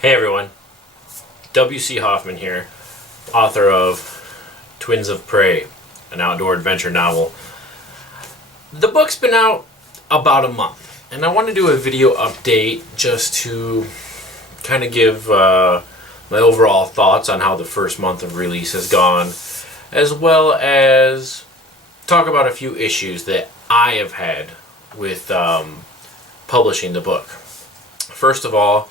Hey everyone, W.C. Hoffman here, author of Twins of Prey, an outdoor adventure novel. The book's been out about a month, and I want to do a video update just to kind of give my overall thoughts on how the first month of release has gone, as well as talk about a few issues that I have had with publishing the book. First of all,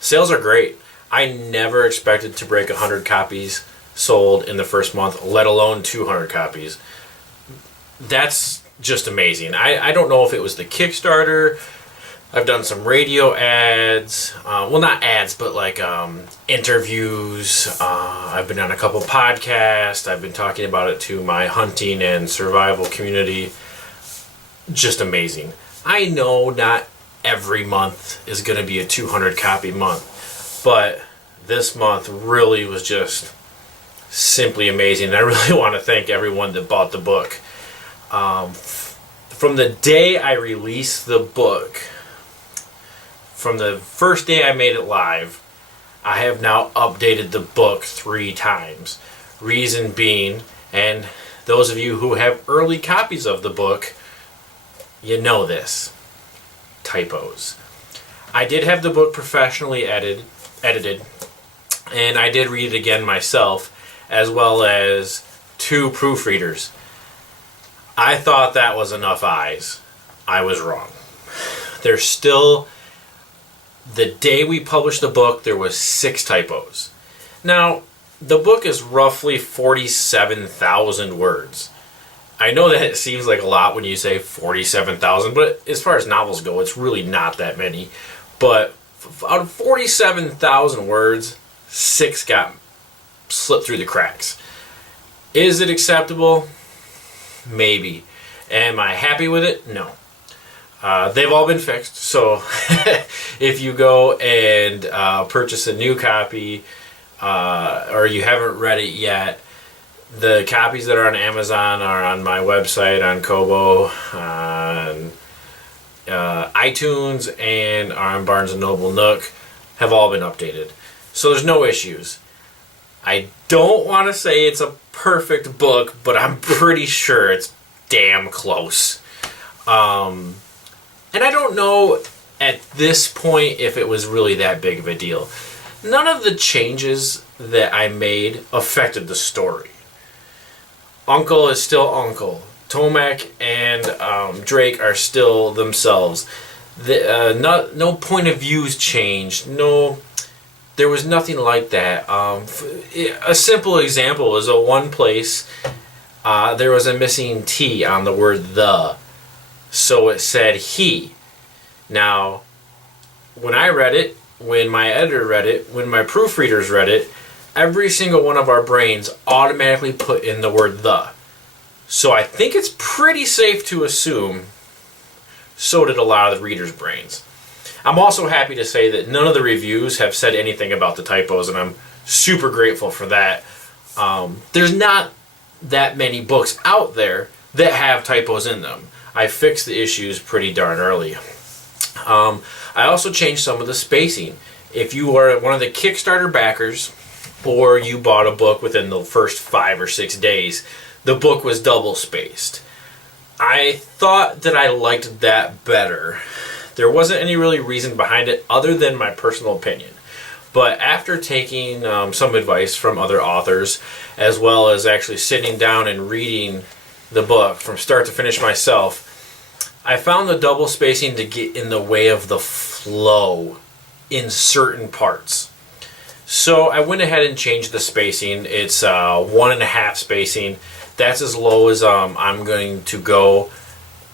sales are great. I never expected to break 100 copies sold in the first month, let alone 200 copies. That's just amazing. I don't know if it was the Kickstarter. I've done some radio ads. Well, not ads, but like interviews. I've been on a couple podcasts. I've been talking about it to my hunting and survival community. Just amazing. I know not every month is going to be a 200 copy month, but this month really was just simply amazing. And I really want to thank everyone that bought the book. From the day I released the book, from the first day I made it live, I have now updated the book 3 times. Reason being, and those of you who have early copies of the book, you know this. Typos. I did have the book professionally edited, and I did read it again myself, as well as 2 proofreaders. I thought that was enough eyes. I was wrong. There's still, the day we published the book, there was 6 typos. Now, the book is roughly 47,000 words. I know that it seems like a lot when you say 47,000, but as far as novels go, it's really not that many. But out of 47,000 words, 6 got slipped through the cracks. Is it acceptable? Maybe. Am I happy with it? No. They've all been fixed, so if you go and purchase a new copy, or you haven't read it yet, the copies that are on Amazon are on my website, on Kobo, on iTunes, and are on Barnes & Noble Nook, have all been updated. So there's no issues. I don't want to say it's a perfect book, but I'm pretty sure it's damn close. And I don't know at this point if it was really that big of a deal. None of the changes that I made affected the story. Uncle is still Uncle. Tomac and Drake are still themselves. No point of views changed. No, there was nothing like that. A simple example is one place there was a missing T on the word the, so it said he. Now, when I read it, when my editor read it, when my proofreaders read it, every single one of our brains automatically put in the word the. So I think it's pretty safe to assume so did a lot of the readers' brains. I'm also happy to say that none of the reviews have said anything about the typos, and I'm super grateful for that. There's not that many books out there that have typos in them. I fixed the issues pretty darn early. I also changed some of the spacing. If you are one of the Kickstarter backers, or you bought a book within the first 5 or 6 days, the book was double spaced. I thought that I liked that better. There wasn't any really reason behind it other than my personal opinion. But after taking some advice from other authors, as well as actually sitting down and reading the book from start to finish myself, I found the double spacing to get in the way of the flow in certain parts. So I went ahead and changed the spacing. It's 1.5 spacing. That's as low as I'm going to go.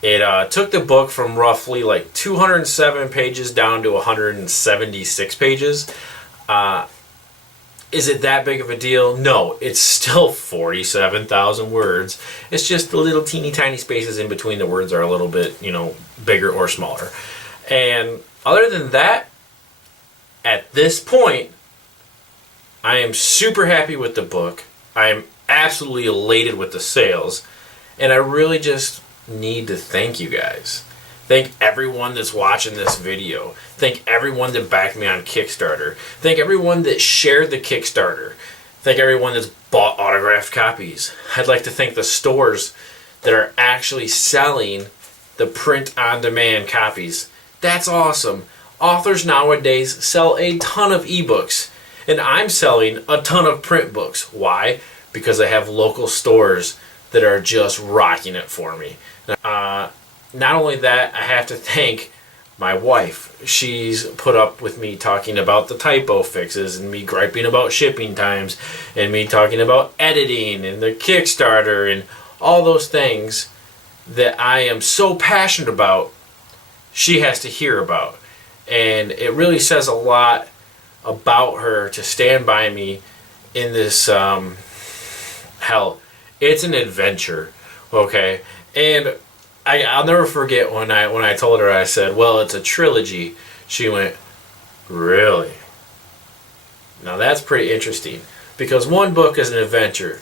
It took the book from roughly like 207 pages down to 176 pages. Is it that big of a deal? No, it's still 47,000 words. It's just the little teeny tiny spaces in between the words are a little bit, bigger or smaller. And other than that, at this point, I am super happy with the book. I am absolutely elated with the sales. And I really just need to thank you guys. Thank everyone that's watching this video. Thank everyone that backed me on Kickstarter. Thank everyone that shared the Kickstarter. Thank everyone that's bought autographed copies. I'd like to thank the stores that are actually selling the print-on-demand copies. That's awesome. Authors nowadays sell a ton of ebooks, and I'm selling a ton of print books. Why? Because I have local stores that are just rocking it for me. Not only that, I have to thank my wife. She's put up with me talking about the typo fixes and me griping about shipping times and me talking about editing and the Kickstarter and all those things that I am so passionate about. She has to hear about. And it really says a lot about her to stand by me in this, hell, it's an adventure, okay? And I'll never forget when I told her, I said, well, it's a trilogy. She went, really? Now that's pretty interesting, because one book is an adventure.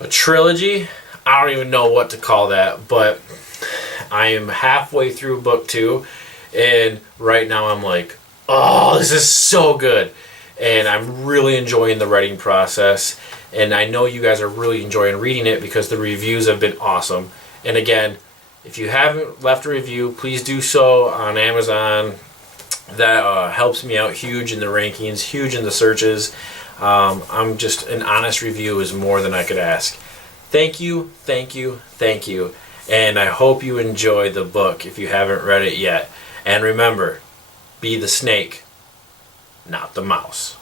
A trilogy, I don't even know what to call that, but I am halfway through book 2, and right now I'm like, oh, this is so good. And I'm really enjoying the writing process, and I know you guys are really enjoying reading it because the reviews have been awesome. And again, if you haven't left a review, please do so on Amazon. That helps me out huge in the rankings, huge in the searches. I'm just, an honest review is more than I could ask. Thank you, thank you, thank you. And I hope you enjoy the book if you haven't read it yet. And remember, be the snake, not the mouse.